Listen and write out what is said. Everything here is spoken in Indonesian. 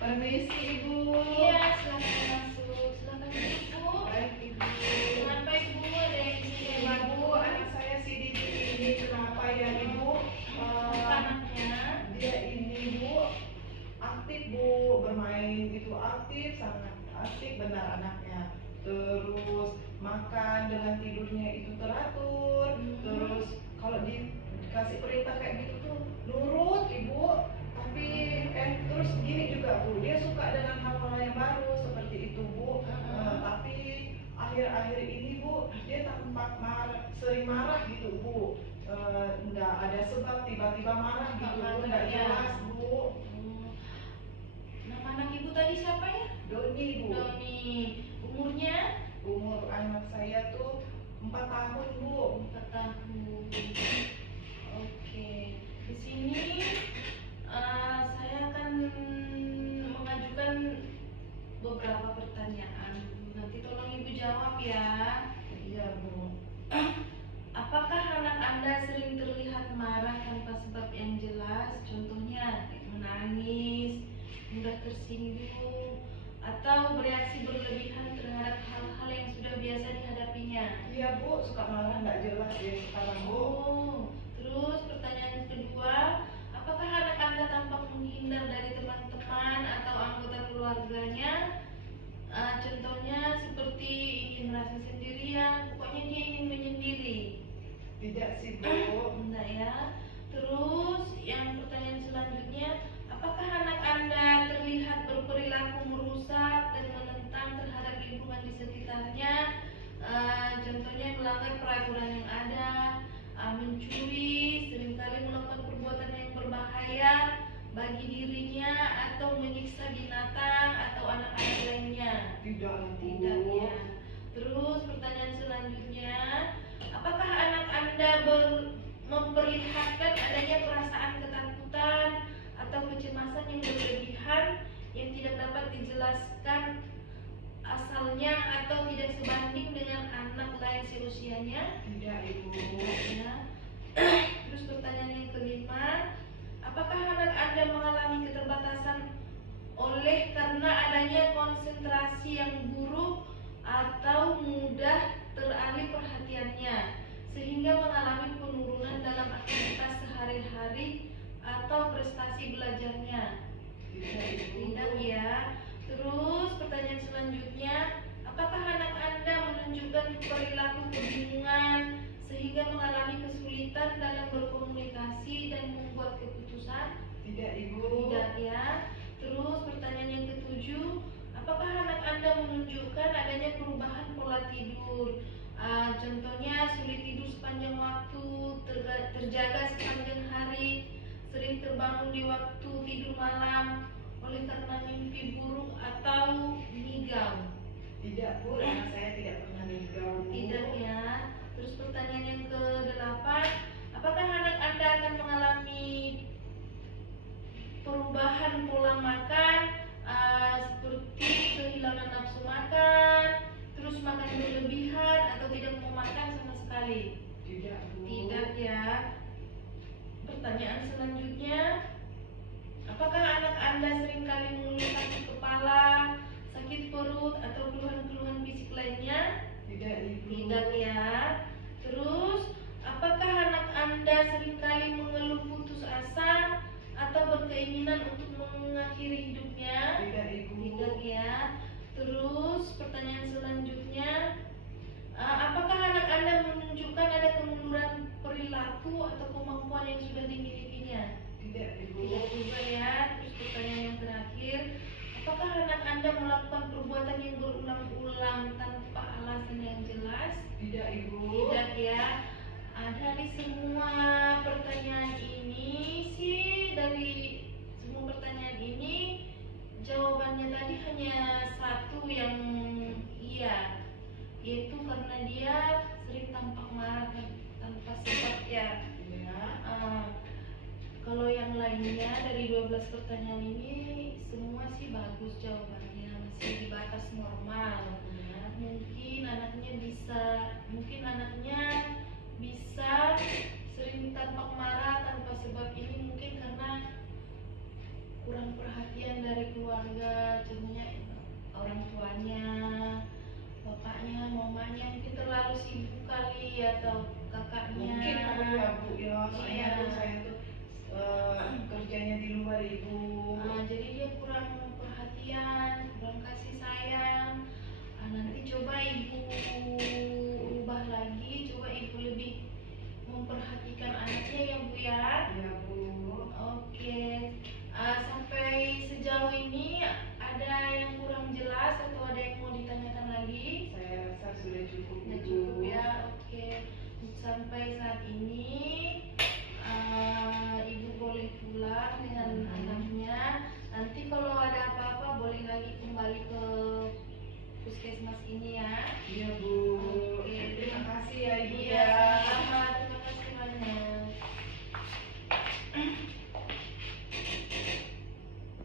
Permisi Ibu. Iya, silakan masuk. Silakan Ibu. Baik Ibu. Kenapa Ibu ada yang di sini Ibu, anak saya si Didi ini kenapa ya Ibu? Anaknya? Dia ini Bu aktif Bu, bermain itu aktif, sangat aktif benar anaknya. Terus makan dengan tidurnya itu teratur. Terus kalau dikasih perintah kayak gitu tuh nurut Ibu. Tapi terus gini juga Bu, dia suka dengan hal-hal yang baru seperti itu Bu. Tapi akhir-akhir ini Bu, dia tampak sering marah gitu Bu. Nggak ada sebab tiba-tiba marah gitu Bu, nggak jelas Bu. Nama anak Ibu tadi siapa ya? Doni Bu. Doni. Umurnya? Umur anak saya tuh 4 tahun Bu. 4 tahun. Oke. Di sini saya akan mengajukan beberapa pertanyaan. Nanti tolong Ibu jawab ya. Iya Bu. Apakah anak Anda sering terlihat marah tanpa sebab yang jelas? Contohnya menangis, mudah tersinggung, atau bereaksi berlebihan terhadap hal-hal yang sudah biasa dihadapinya? Iya Bu, suka marah nggak jelas ya sekarang Bu. Terus pertanyaan kedua, apakah anak Anda tampak menghindar dari teman-teman atau anggota keluarganya? Contohnya seperti ingin merasa sendirian, pokoknya dia ingin menyendiri. Tidak sih Bu. Enggak ya. Terus yang pertanyaan selanjutnya, apakah anak Anda terlihat berperilaku merusak dan menentang terhadap lingkungan di sekitarnya? Contohnya melanggar peraturan yang ada, mencuri, seringkali melakukan perbuatan yang berbahaya bagi dirinya, atau menyiksa binatang atau anak-anak lainnya? Tidak Tidak ya. Terus pertanyaan selanjutnya, apakah anak Anda memperlihatkan adanya perasaan ketakutan atau kecemasan yang berlebihan yang tidak dapat dijelaskan asalnya atau tidak sebanding dengan anak lain seusianya? Tidak Ibu. Ya. Terus pertanyaan yang kelima, apakah anak Anda mengalami keterbatasan oleh karena adanya konsentrasi yang buruk atau mudah teralih perhatiannya sehingga mengalami penurunan dalam aktivitas sehari-hari atau prestasi belajarnya? Tidak ya. Terus pertanyaan selanjutnya, apakah anak Anda menunjukkan perilaku kebingungan sehingga mengalami kesulitan dalam berkomunikasi dan membuat keputusan? Tidak Ibu. Tidak ya. Terus pertanyaan yang ketujuh, apakah anak Anda menunjukkan adanya perubahan pola tidur? Contohnya sulit tidur sepanjang waktu, terjaga sepanjang hari, sering terbangun di waktu tidur malam oleh karena mimpi buruk atau ngigau? Tidak Bu, anak saya tidak pernah ngigau Bu. Tidak ya. Terus pertanyaan yang ke-8, apakah anak Anda akan mengalami perubahan pola makan, seperti kehilangan nafsu makan, terus makan berlebihan, atau tidak mau makan sama sekali? Tidak Bu. Tidak ya. Pertanyaan selanjutnya, apakah anak Anda seringkali mengeluh sakit kepala, sakit perut, atau keluhan-keluhan fisik lainnya? Tidak Ibu. Tidak ya. Terus, apakah anak Anda seringkali mengeluh putus asa atau berkeinginan untuk mengakhiri hidupnya? Tidak Ibu. Tidak ya. Terus pertanyaan selanjutnya, apakah anak Anda menunjukkan ada kemunduran perilaku atau kemampuan yang sudah dimilikinya? Tidak Ibu. Tidak juga ya. Terus pertanyaan yang terakhir, apakah anak Anda melakukan perbuatan yang berulang-ulang tanpa alasan yang jelas? Tidak Ibu. Tidak ya. Dari semua pertanyaan ini sih, dari semua pertanyaan ini jawabannya tadi hanya satu yang iya, yaitu karena dia sering tampak marah tanpa sebab ya. Kalau yang lainnya dari 12 pertanyaan ini semua sih bagus jawabannya, masih di batas normal. Mungkin anaknya bisa sering tampak marah tanpa sebab ini mungkin karena kurang perhatian dari keluarga, contohnya orang tuanya, bapaknya, mamanya mungkin terlalu sibuk kali, atau kakaknya. Mungkin kali ya Bu ya, soalnya Iya. tuh saya tuh kerjanya di luar Ibu. Jadi dia kurang perhatian, kurang kasih sayang. Nanti coba ibu ubah lagi, coba ibu lebih memperhatikan anaknya ya Bu ya. Ya Bu. Oke. Sampai sejauh ini ada yang kurang jelas atau ada yang mau ditanyakan lagi? Saya rasa sudah cukup Sudah Bu. cukup ya. Oke. Sampai saat ini ibu boleh pulang dengan